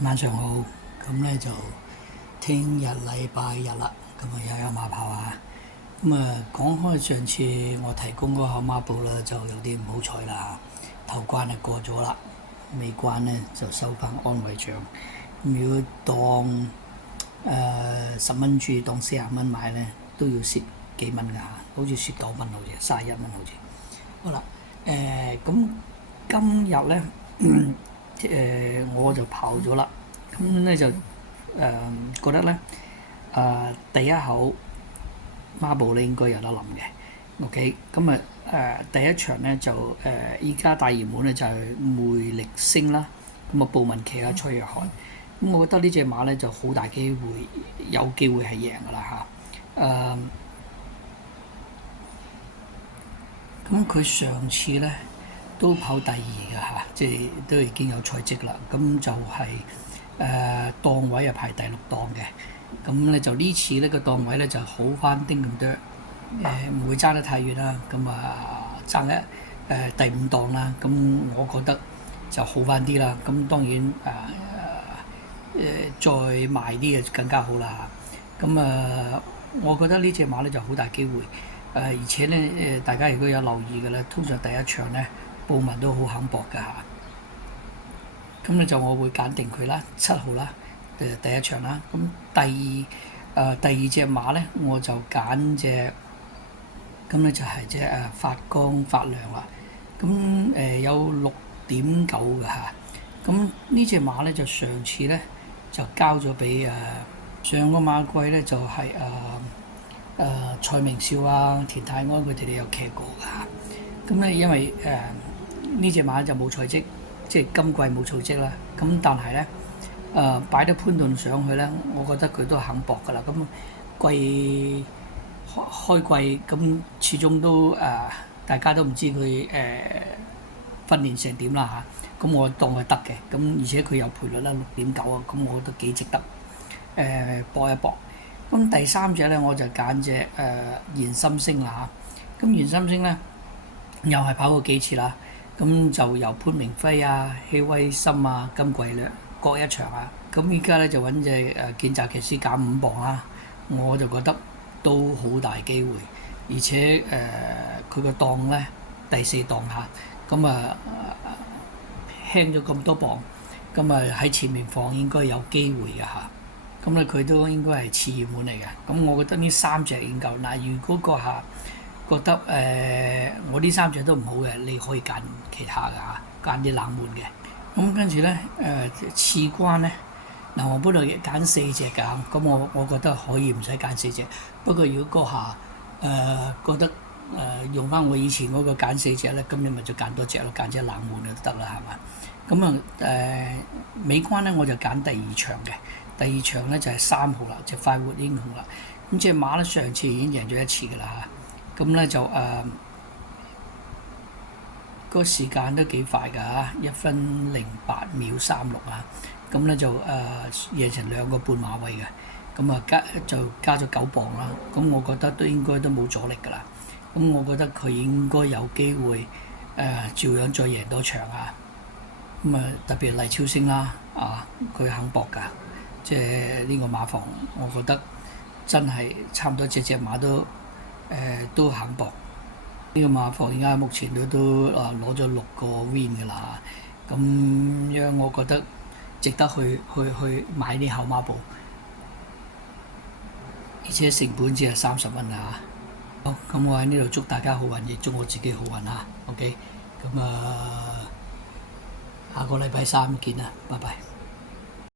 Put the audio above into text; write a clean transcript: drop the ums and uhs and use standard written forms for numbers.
晚上好，咁咧就聽日禮拜日啦，咁啊又有馬跑啊。咁啊講開上次我提供嗰個考馬報啦，就有啲唔好彩啦，頭關就過咗啦，尾關咧就收翻安慰獎。咁如果當10蚊注當40蚊買咧，都要蝕幾蚊㗎，好似蝕9蚊，好似31蚊好似。好啦，咁今日咧我就跑咗啦，咁咧就覺得咧第一口孖步咧應該有得諗嘅。OK，咁第一場咧就依家大熱門咧就係魅力星啦，咁啊布文琪啊崔約翰，咁我覺得呢隻馬咧就好大機會有機會係贏㗎啦嚇。咁佢上次咧都跑第二㗎嚇，即係都已經有賽績啦。咁就係檔位係排第6檔嘅。咁咧就呢次呢個檔位咧就好翻丁咁多，唔會爭得太遠啦。咁爭第5檔啦。咁我覺得就好翻啲啦。咁當然再賣啲就更加好啦。咁我覺得呢隻馬咧就好大機會。而且咧大家如果有留意嘅咧，通常第一場咧布文都好肯搏㗎嚇。咁咧就我會揀定佢啦，7號啦，第一場啦。咁第二隻馬咧我就揀隻，咁咧就係隻發光發亮啦。咁有6.9㗎嚇。咁呢隻馬咧就上次咧就交咗俾上個馬季咧就係蔡明少啊、田泰安佢哋都有騎過㗎。咁咧因為呢隻馬就冇賽績，即係今季冇賽績啦。咁但係咧擺得潘頓上去咧，我覺得佢都肯搏㗎啦。咁開季咁始終都大家都唔知佢訓練成點啦嚇。咁我當佢得嘅，咁而且佢有賠率啦6.9啊，咁我覺得幾值得搏一搏。咁第三隻咧我就揀隻燃心星啦嚇。咁燃心星咧又係跑過幾次啦。咁就由潘明輝啊、希威森啊、金貴略各一場啊。咁依家咧就揾隻見澤騎師減5磅啦，我就覺得都好大機會，而且佢個檔咧第4檔嚇，咁輕咗咁多磅，咁喺前面放應該有機會嘅嚇。咁咧佢都應該係次熱門嚟嘅。咁我覺得呢3隻已經夠。嗱，如果個客覺得我呢3隻都唔好嘅，你可以揀其他㗎嚇，揀啲冷門嘅。咁跟住咧次關咧，嗱我本來揀4隻㗎，咁我覺得可以唔使揀4隻。不過如果個客覺得用翻我以前嗰個揀4隻咧，咁你咪就揀多隻咯，揀隻冷門就得啦，係嘛？咁尾關咧我就揀第2場嘅。第2場咧就係3號啦，就快活英雄啦。咁隻馬咧上次已經贏咗1次㗎啦嚇。咁咧就個時間都幾快㗎嚇，1分08秒36啊。咁咧就贏成2個半馬位嘅。咁加咗9磅啦。咁我覺得都應該都冇阻力㗎啦。咁我覺得佢應該有機會照樣再贏多場啊。咁特別黎超星啦佢肯搏㗎。即係呢個馬房，我覺得真係差唔多隻馬都肯搏。呢個馬房而家目前都攞咗6個 win 㗎啦。咁樣我覺得值得去買啲考馬步，而且成本只係30蚊啊。好，咁我喺呢度祝大家好運，亦祝我自己好運啊。OK，咁下個禮拜3見啦，拜拜。